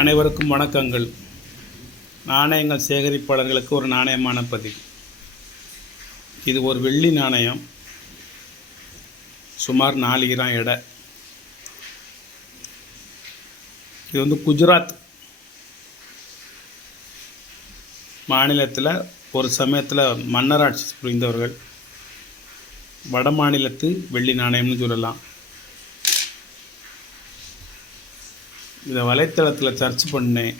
அனைவருக்கும் வணக்கங்கள். நாணயங்கள் சேகரிப்பாளர்களுக்கு ஒரு நாணயமான பதிவு. இது ஒரு வெள்ளி நாணயம், சுமார் 4 கிராம் எடை. இது குஜராத் மாநிலத்தில் ஒரு சமயத்தில் மன்னராட்சி புரிந்தவர்கள் வட மாநிலத்து வெள்ளி நாணயம்னு சொல்லலாம். இதை வலைத்தளத்தில் சர்ச் பண்ணேன்.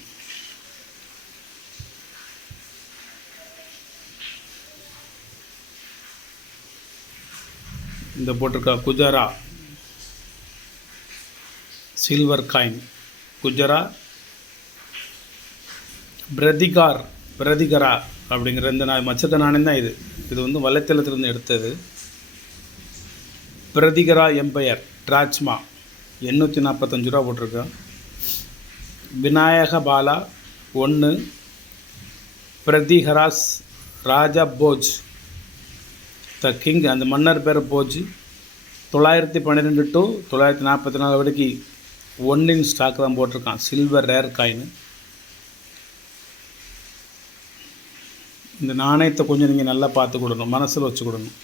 இந்த போட்டிருக்கா குஜரா சில்வர் காயின், குஜரா பிரதிகரா அப்படிங்கிற இந்த மச்சக்க நாணயம் தான். இது வலைத்தளத்திலிருந்து எடுத்தது. பிரதிகரா எம்பையர் டிராச்மா 845 ரூபா போட்டிருக்கேன். விநாயக பாலா 1, பிரதிகராஸ் ராஜா போஜ் த கிங், அந்த மன்னர் பேர் போஜ். 912 to 944 வரைக்கும் 1 in ஸ்டாக் தான் போட்டிருக்கான். Silver rare coin. இந்த நாணயத்தை கொஞ்சம் நீங்கள் நல்லா பார்த்துக்கிடணும், மனசில் வச்சுக்கிடணும்.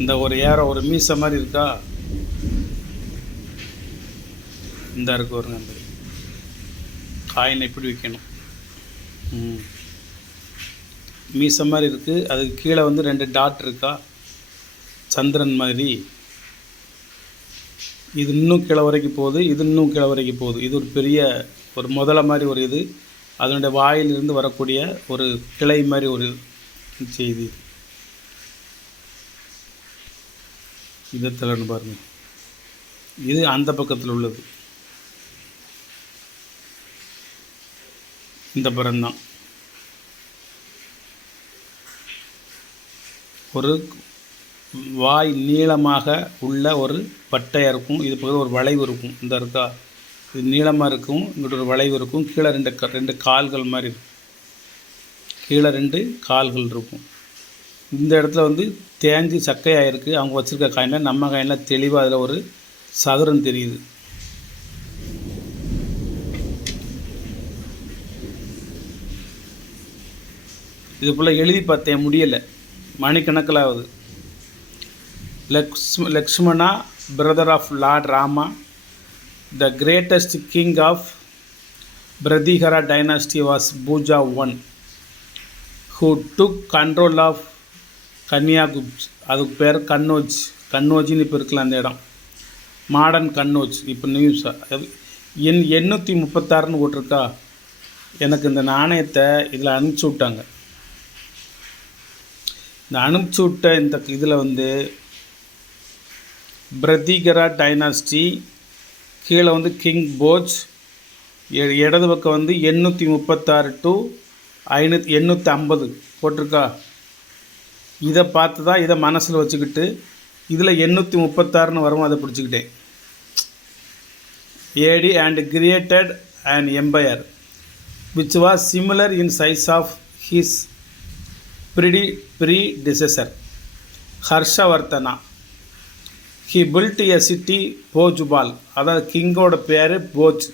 இந்த ஒரு மீசை மாதிரி இருக்கா, இந்த இருக்கு ஒரு அந்த காயினை எப்படி வைக்கணும். மீசை மாதிரி இருக்குது, அதுக்கு கீழே 2 டாட் இருக்கா, சந்திரன் மாதிரி. இது இன்னும் கீழே வரைக்கும் போகுது, இது இன்னும் கீழே வரைக்கும் போகுது. இது ஒரு பெரிய ஒரு முதலை மாதிரி ஒரு இது, அதனுடைய வாயிலிருந்து வரக்கூடிய ஒரு கிளை மாதிரி ஒரு செய்தி. இதை தரன்னு பாருங்கள். இது அந்த பக்கத்தில் உள்ளது, இந்த பரம்தான். ஒரு வாய் நீளமாக உள்ள ஒரு பட்டையாக இருக்கும். இது பக்கத்தில் ஒரு வளைவு இருக்கும். இந்த இருக்கா, இது நீளமாக இருக்கும், இங்கிட்ட ஒரு வளைவு இருக்கும். கீழே 2 கால்கள் மாதிரி இருக்கும். கீழே 2 கால்கள் இருக்கும். இந்த இடத்துல தேஞ்சி சக்கையாக இருக்குது. அவங்க வச்சுருக்க காயினில், நம்ம காயினில் தெளிவாக அதில் ஒரு சதுரம் தெரியுது. இது போல் எழுதி பார்த்தேன், முடியலை, மணிக்கணக்கில் ஆகுது. Lakshmana brother of lord Rama, the greatest king of Pratihara dynasty was Bhoja 1, who took control of Kanyakubj. அதுக்கு பேர் கன்னோஜின்னு இப்போ இருக்கலாம் அந்த இடம். மாடர்ன் கன்னோஜ். இப்போ நியூஸாக 836ன்னு போட்டிருக்கா. எனக்கு இந்த நாணயத்தை இதில் அனுப்பிச்சி விட்டாங்க. இந்த அனுப்பிச்சி விட்ட இந்த இதில் பிரதிகரா டைனாஸ்டி, கீழே கிங் போஜ், இடது பக்கம் 836 to 850 போட்டிருக்கா. இதை பார்த்து தான் இதை மனசில் வச்சுக்கிட்டு இதில் 836ன்னு வரும், அதை பிடிச்சிக்கிட்டேன். AD and created and empire which was similar in size of his predecessor Harshavardhana. He build a city Bhojpal, அதாவது கிங்கோட பேர் Bhoj.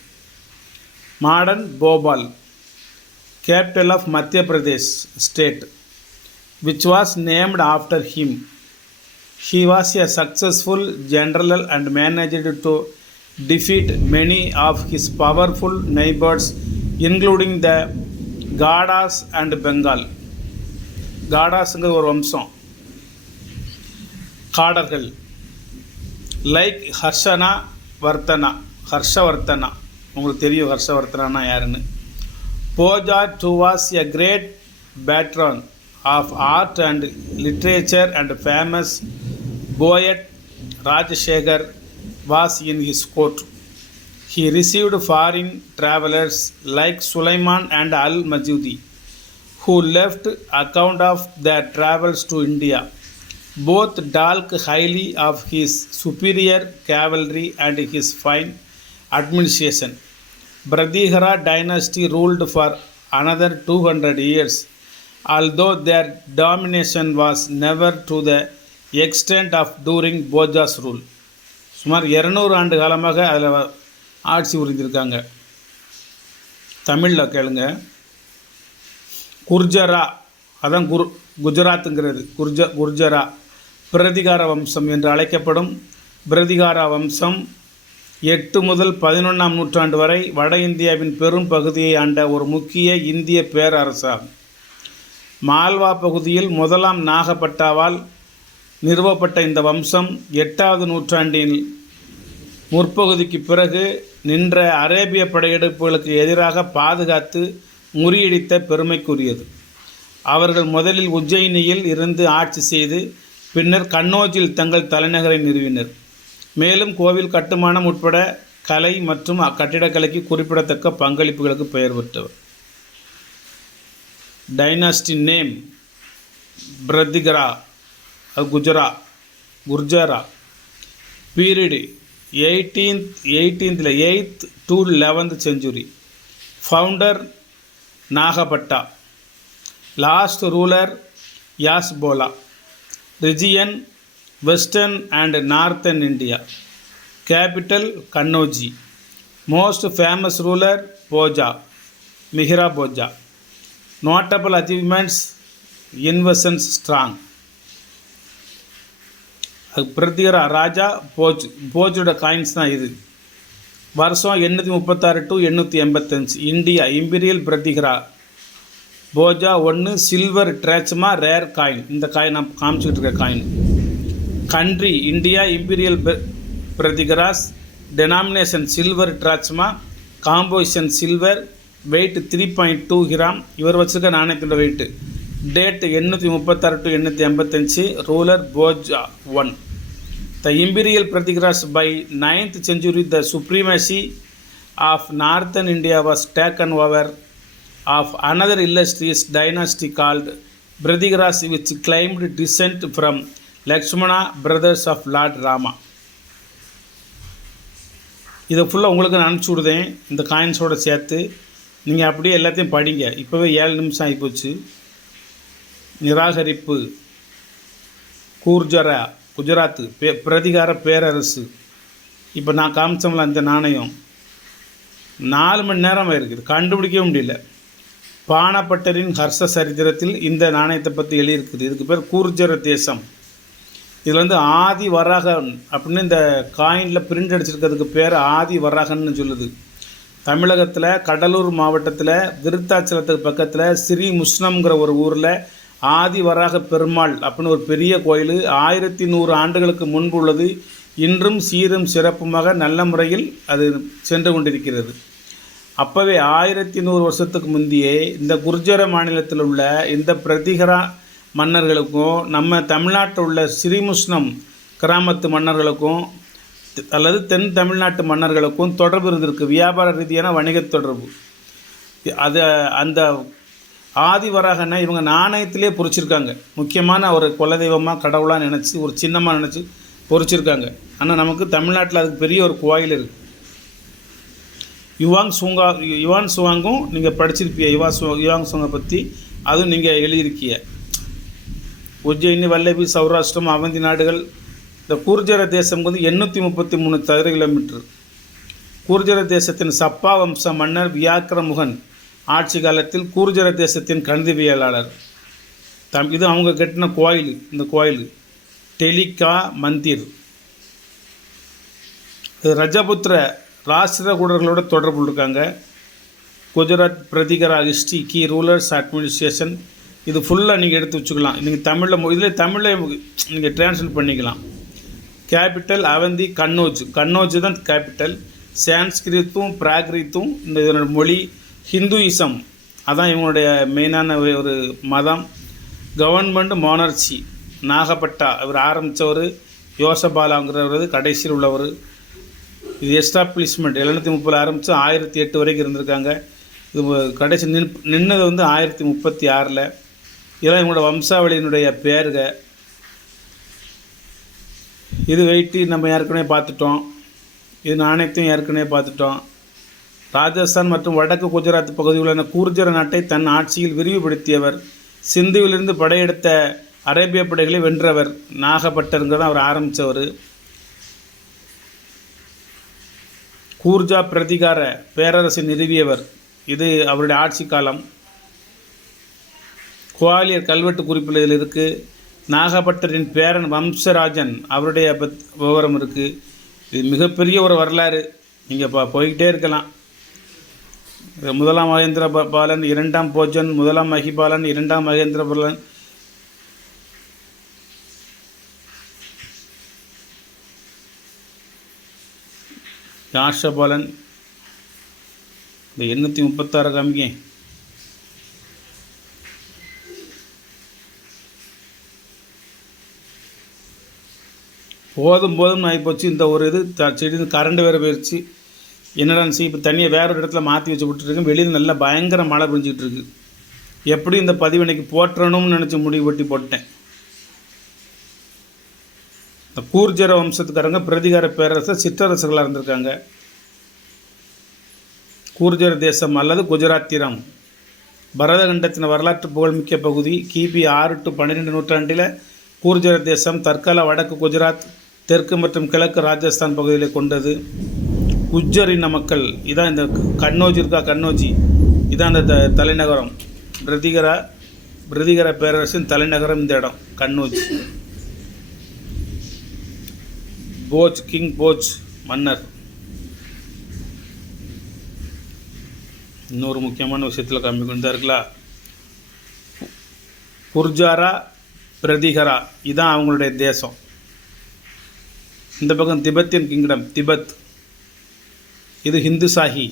Modern Bhopal, capital of Madhya Pradesh state, which was named after him. He was a successful general and managed to defeat many of his powerful neighbors, including the Gadas and Bengal. காடாஸுங்கிற ஒரு வம்சம், காடர்கள். Like ஹர்ஷவர்த்தனா, உங்களுக்கு தெரியும் ஹர்ஷவர்த்தனா யாருன்னு. Bhoja who was a great patron of art and literature and famous poet Rajashekhar was in his court. He received foreign travelers like Sulaiman and Al-Majudi, who left account of their travels to India. Both talk highly of his superior cavalry and his fine administration. Pradihara dynasty ruled for another 200 years although their domination was never to the extent of during Bhoja's rule. சுமார் 200 ஆண்டு காலமாக அதில் ஆட்சி புரிந்திருக்காங்க. தமிழில் கேளுங்க. குர்ஜரா, அதான் குஜராத்துங்கிறது. குர்ஜரா பிரதிகார வம்சம் என்று அழைக்கப்படும் பிரதிகாரா வம்சம் 8 முதல் 11ஆம் நூற்றாண்டு வரை வட இந்தியாவின் பெரும் பகுதியை ஆண்ட ஒரு முக்கிய இந்திய பேரரசாகும். மால்வா பகுதியில் முதலாம் நாகப்பட்டாவால் நிறுவப்பட்ட இந்த வம்சம் 8வது நூற்றாண்டின் முற்பகுதிக்கு பிறகு நின்ற அரேபிய படையெடுப்புகளுக்கு எதிராக பாதுகாத்து முறியடித்த பெருமைக்குரியது. அவர்கள் முதலில் உஜ்ஜயினியில் இருந்து ஆட்சி செய்து பின்னர் கன்னோஜில் தங்கள் தலைநகரை நிறுவினர். மேலும் கோவில் கட்டுமானம் உட்பட கலை மற்றும் கட்டிடக்கலைக்கு குறிப்பிடத்தக்க பங்களிப்புகளுக்கு பெயர் பெற்றவர். Dynasty name Pratihara, Gurjara. Period 8th to 11th century. Founder Nagabhata. Last ruler Yashpala. Region Western and Northern India. Capital Kannauji. Most famous ruler Bhoja, Mihira Bhoja. Notable achievements: invasions strong. Pratihara ராஜா போஜோட காயின்ஸ் தான் இது. வருஷம் 836 to 885. India imperial Pratihara Bhoja 1 silver drachma rare coin. இந்த coin நான் காமிச்சிக்கிட்டு இருக்க coin. Country India imperial Pratiharas. Denomination silver drachma. Composition silver. Weight 3.2 gram. இவர் வச்சுருக்க நாணயத்தோட weight. Date 836 to 885. Ruler Bhoja 1. The imperial Pratiharas by 9th century the supremacy of northern India was taken over of another illustrious dynasty called Bradigaras, which claimed descent from Lakshmana brothers of Lord Rama. இதை ஃபுல்லாக உங்களுக்கு நான் அனுப்பிச்சி விடுதேன் இந்த காயின்ஸோடு சேர்த்து. நீங்கள் அப்படியே எல்லாத்தையும் படிங்க. இப்போவே 7 நிமிஷம் ஆகிப்போச்சு. நிராகரிப்பு. குஜராத்து பிரதிகார பேரரசு. இப்போ நான் காமிச்சோம்ல அந்த நாணயம் 4 மணி நேரம் இருக்குது, கண்டுபிடிக்கவே முடியல. பானப்பட்டரின் ஹர்ஷ சரித்திரத்தில் இந்த நாணயத்தை பற்றி எழுதியிருக்குது. இதுக்கு பேர் கூர்ஜர தேசம். இதில் ஆதி வராகன் அப்படின்னு இந்த காயினில் பிரிண்ட் அடிச்சிருக்கிறதுக்கு பேர் ஆதி வராகன்னு சொல்லுது. தமிழகத்தில் கடலூர் மாவட்டத்தில் விருத்தாச்சலத்துக்கு பக்கத்தில் ஸ்ரீ முஸ்னம்ங்கிற ஒரு ஊரில் ஆதி வராக பெருமாள் அப்படின்னு ஒரு பெரிய கோயில் 1100 ஆண்டுகளுக்கு முன்பு உள்ளது. இன்றும் சீரும் சிறப்புமாக நல்ல முறையில் அது சென்று கொண்டிருக்கிறது. அப்போவே 1100 வருஷத்துக்கு முந்தையே இந்த குர்ஜர மாநிலத்தில் உள்ள இந்த பிரதிகரா மன்னர்களுக்கும் நம்ம தமிழ்நாட்டில் உள்ள ஸ்ரீமுஷ்ணம் கிராமத்து மன்னர்களுக்கும் அல்லது தென் தமிழ்நாட்டு மன்னர்களுக்கும் தொடர்பு இருந்திருக்கு. வியாபார ரீதியான வணிக தொடர்பு. அது அந்த ஆதிவராகனை இவங்க நாணயத்திலே பொறிச்சிருக்காங்க. முக்கியமான ஒரு குலதெய்வமாக கடவுளாக நினச்சி ஒரு சின்னமாக நினச்சி பொறிச்சிருக்காங்க. ஆனால் நமக்கு தமிழ்நாட்டில் அதுக்கு பெரிய ஒரு கோயில் இருக்குது. யுவான் சுவாங்கும் நீங்கள் படிச்சிருப்பீங்க. யுவாங் சுங்கை பற்றி அதுவும் நீங்கள் எழுதியிருக்கீங்க. உஜ்ஜயினி, வல்லபி, சௌராஷ்டிரம், அவந்தி நாடுகள். இந்த கூர்ஜர தேசம் 833 சதுர கிலோமீட்டர். கூர்ஜர தேசத்தின் சப்பா வம்ச மன்னர் வியாக்கிரமுகன் ஆட்சி காலத்தில் கூர்ஜர தேசத்தின் கணிதவியலாளர். இது அவங்க கட்டின கோயில். இந்த கோயில் டெலிகா மந்திர். ரஜபுத்திர ராஷ்டிரகூடர்களோட தொடர்பு இருக்காங்க. Gujarat Pratihara history, key rulers, administration. இது ஃபுல்லாக நீங்கள் எடுத்து வச்சுக்கலாம். நீங்கள் தமிழில் நீங்கள் டிரான்ஸ்லேட் பண்ணிக்கலாம். கேபிட்டல் அவந்தி, கன்னோஜ் தான் கேபிட்டல். சான்ஸ்கிரித்தும் பிராகிருத்தும் இந்த இதனோட மொழி. ஹிந்துயிசம் அதான் இவங்களுடைய மெயினான ஒரு மதம். கவர்மெண்ட் மானர்ச்சி. நாகப்பட்டா இவர் ஆரம்பித்தவர். யோசபாலாங்கிறவர் கடைசியில் உள்ளவர். இது எஸ்டாப்ளிஷ்மெண்ட் 730 ஆரம்பித்து 1008 வரைக்கும் இருந்திருக்காங்க. இது கடைசி நின்னது 1036. இதெல்லாம் இவங்களோட வம்சாவளியினுடைய பேருக. இது வெயிட்டு நம்ம ஏற்கனவே பார்த்துட்டோம். இது நாணயத்தையும் ஏற்கனவே பார்த்துட்டோம். ராஜஸ்தான் மற்றும் வடக்கு குஜராத் பகுதியில் உள்ள கூர்ஜர நாட்டை தன் ஆட்சியில் விரிவுபடுத்தியவர் சிந்துவிலிருந்து படையெடுத்த அரேபிய படைகளை வென்றவர். நாகப்பட்டருங்கிறத அவர் ஆரம்பித்தவர். கூர்ஜா பிரதிகார பேரரசை நிறுவியவர். இது அவருடைய ஆட்சி காலம். குவாலியர் கல்வெட்டு குறிப்பில் இதில் இருக்குது. நாகப்பட்டரின் பேரன் வம்சராஜன் அவருடைய விவரம் இருக்குது. இது மிகப்பெரிய ஒரு வரலாறு. நீங்கள் போய்கிட்டே இருக்கலாம். முதலாம் மகேந்திர பாலன், இரண்டாம் போஜன், முதலாம் மகிபாலன், இரண்டாம் மகேந்திர பாலன், யாஷபாலன். இந்த 836 காமிங்க. போதும் ஆகிப்போச்சு. இந்த ஒரு இது செடி கரண்ட் வேறு போயிடுச்சு. என்னடான்னு இப்போ தண்ணியை வேற ஒரு இடத்துல மாற்றி வச்சு விட்டுருக்கேன். வெளியில் நல்லா பயங்கர மழை பெஞ்சிக்கிட்டு இருக்கு. எப்படி இந்த பதிவு இன்னைக்கு போற்றணும்னு நினச்சி முடிவு வெட்டி போட்டேன். இந்த கூர்ஜர வம்சத்துக்காரங்க பிரதிகார பேரரசர் சிற்றரசர்களாக இருந்திருக்காங்க. கூர்ஜர தேசம் அல்லது குஜராத்திரம் பரதகண்டத்தின் வரலாற்று புகழ்மிக்க பகுதி. கிபி 6 to 12 நூற்றாண்டில் கூர்ஜர தேசம் தற்கால வடக்கு குஜராத், தெற்கு மற்றும் கிழக்கு ராஜஸ்தான் பகுதியில் கொண்டது. குஜ்ஜர் இன மக்கள். இதான் இந்த கண்ணோஜி இருக்கா, கண்ணோஜி இதான் அந்த தலைநகரம். பிரதிகர பேரரசின் தலைநகரம் இந்த இடம் கண்ணோஜி. போஜ், கிங் போஜ் மன்னர். இன்னொரு முக்கியமான விஷயத்தில் காமிக்கொண்டு தான் இருக்கலாம். குர்ஜாரா பிரதிகரா இதான் அவங்களுடைய தேசம். இந்த பக்கம் திபெத்தியன் கிங்டம், திபெத். இது ஹிந்து சாஹி.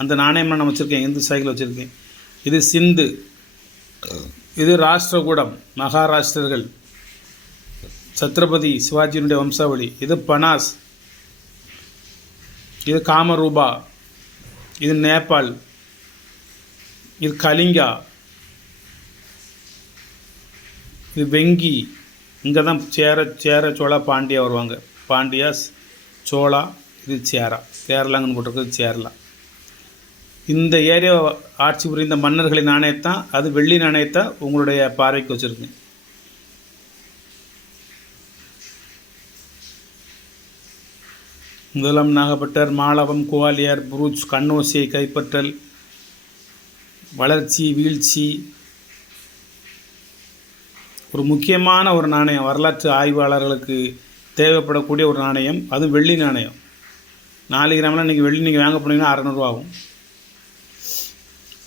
அந்த நாணயமாக நான் வச்சுருக்கேன், ஹிந்து சாஹியில் வச்சுருக்கேன். இது சிந்து. இது ராஷ்டிரகூடம், மகாராஷ்டிரர்கள், சத்ரபதி சிவாஜியினுடைய வம்சாவளி. இது பனாஸ். இது காமரூபா. இது நேபாள். இது கலிங்கா. இது வெங்கி. இங்கே தான் சேர சோழா பாண்டியா வருவாங்க. பாண்டியாஸ், சோழா. இது சேரா. கேரளாங்கன்னு போட்டிருக்கிறது சேரலா. இந்த ஏரியா ஆட்சி புரிந்த மன்னர்களின் நாணயத்தான், அது வெள்ளி நாணயத்தான் உங்களுடைய பார்வைக்கு வச்சுருக்கேன். முதலாம் நாகப்பட்டர், மாளவம், குவாலியர், புரூச், கண்ணோசியை கைப்பற்றல், வளர்ச்சி, வீழ்ச்சி. ஒரு முக்கியமான ஒரு நாணயம், வரலாற்று ஆய்வாளர்களுக்கு தேவைப்படக்கூடிய ஒரு நாணயம். அது வெள்ளி நாணயம். 4 கிராமில் இன்றைக்கி வெள்ளி நீங்கள் வாங்க போனீங்கன்னா 600 ரூபா ஆகும்.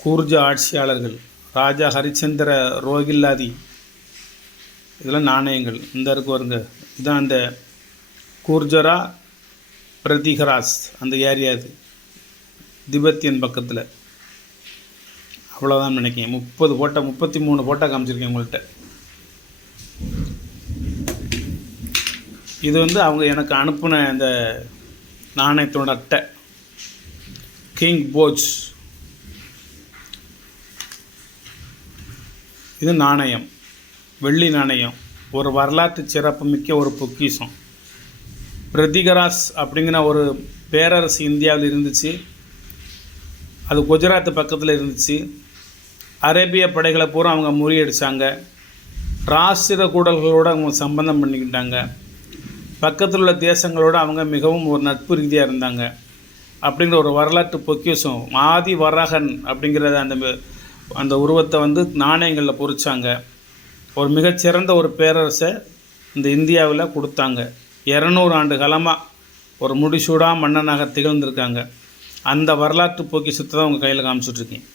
கூர்ஜ ஆட்சியாளர்கள், ராஜா ஹரிச்சந்திர ரோகில்லாதி, இதெல்லாம் நாணயங்கள். இந்த இருக்கு வருங்க. இதுதான் அந்த கூர்ஜரா பிரதிகராஸ் அந்த ஏரியா. இது திபெத்தியன் பக்கத்தில். அவ்வளோதான் நினைக்கிறேன். 33 ஃபோட்டோ காமிச்சிருக்கேன் உங்கள்கிட்ட. இது அவங்க எனக்கு அனுப்பின இந்த நாணயத்தோட அட்டை. கிங் போஜ். இது நாணயம், வெள்ளி நாணயம். ஒரு வரலாற்று சிறப்பு மிக்க ஒரு பொக்கிஷம். பிரதிகராஸ் அப்படிங்கிற ஒரு பேரரசு இந்தியாவில் இருந்துச்சு. அது குஜராத் பக்கத்தில் இருந்துச்சு. அரேபிய படைகளை பூரா அவங்க முறியடித்தாங்க. ராஷ்டிர கூடல்களோடு அவங்க சம்பந்தம் பண்ணிக்கிட்டாங்க. பக்கத்தில் உள்ள தேசங்களோடு அவங்க மிகவும் ஒரு நட்பு ரீதியாக இருந்தாங்க. அப்படிங்கிற ஒரு வரலாற்று பொக்கிஷம். ஆதி வராகன் அப்படிங்கிறத அந்த உருவத்தை நாணயங்களில் பொறிச்சாங்க. ஒரு மிகச்சிறந்த ஒரு பேரரசை இந்த இந்தியாவில் கொடுத்தாங்க. 200 ஆண்டு காலமாக ஒரு முடிசூடா மன்னனாக திகழ்ந்திருக்காங்க. அந்த வரலாற்று பொக்கிஷத்தை தான் உங்கள் கையில் காமிச்சிட்ருக்கேன்.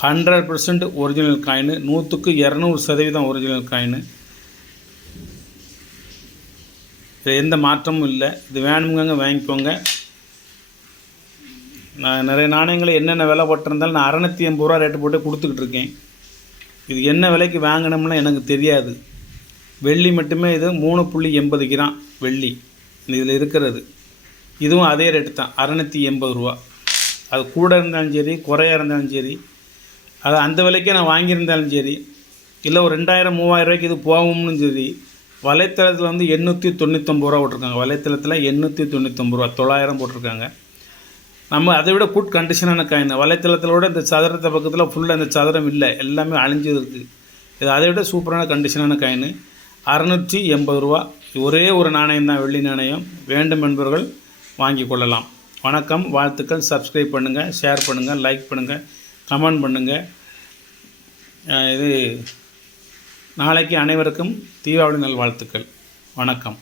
100% ஒரிஜினல் காயின், 100க்கு 200% ஒரிஜினல் காயின். இது எந்த மாற்றமும் இல்லை. இது வேணுங்க வாங்கிக்கோங்க. நான் நிறைய நாணயங்களை என்னென்ன விலை போட்டிருந்தாலும் நான் 680 ரூபா ரேட்டு போட்டு கொடுத்துக்கிட்டு இருக்கேன். இது என்ன விலைக்கு வாங்கணும்னா எனக்கு தெரியாது. வெள்ளி மட்டுமே இது 3.80 கிராம் வெள்ளி இதில் இருக்கிறது. இதுவும் அதே ரேட்டு தான், 680 ரூபா. அது கூட இருந்தாலும் சரி, குறையாக இருந்தாலும் சரி, அது அந்த விலைக்கே நான் வாங்கியிருந்தாலும் சரி, இல்லை ஒரு 2000-3000 ரூபாய்க்கு இது போகும்னு சரி. வலைத்தளத்தில் 899 ரூபா போட்டிருக்காங்க. வலைத்தளத்தில் 899 ரூபா, 900 போட்டிருக்காங்க. நம்ம அதை விட குட் கண்டிஷனான காயின். வலைத்தளத்தில் விட இந்த சதுரத்தை பக்கத்தில் ஃபுல்லாக இந்த சதுரம் இல்லை, எல்லாமே அழிஞ்சது இருக்குது. இது அதை விட சூப்பரான கண்டிஷனான காயின். 680 ரூபா. ஒரே ஒரு நாணயம் தான், வெள்ளி நாணயம். வேண்டும் என்பவர்கள் வாங்கி கொள்ளலாம். வணக்கம், வாழ்த்துக்கள். சப்ஸ்கிரைப் பண்ணுங்கள், ஷேர் பண்ணுங்கள், லைக் பண்ணுங்கள், கமெண்ட் பண்ணுங்கள். இது நாளைக்கு அனைவருக்கும் தீபாவளி நல்வாழ்த்துக்கள். வணக்கம்.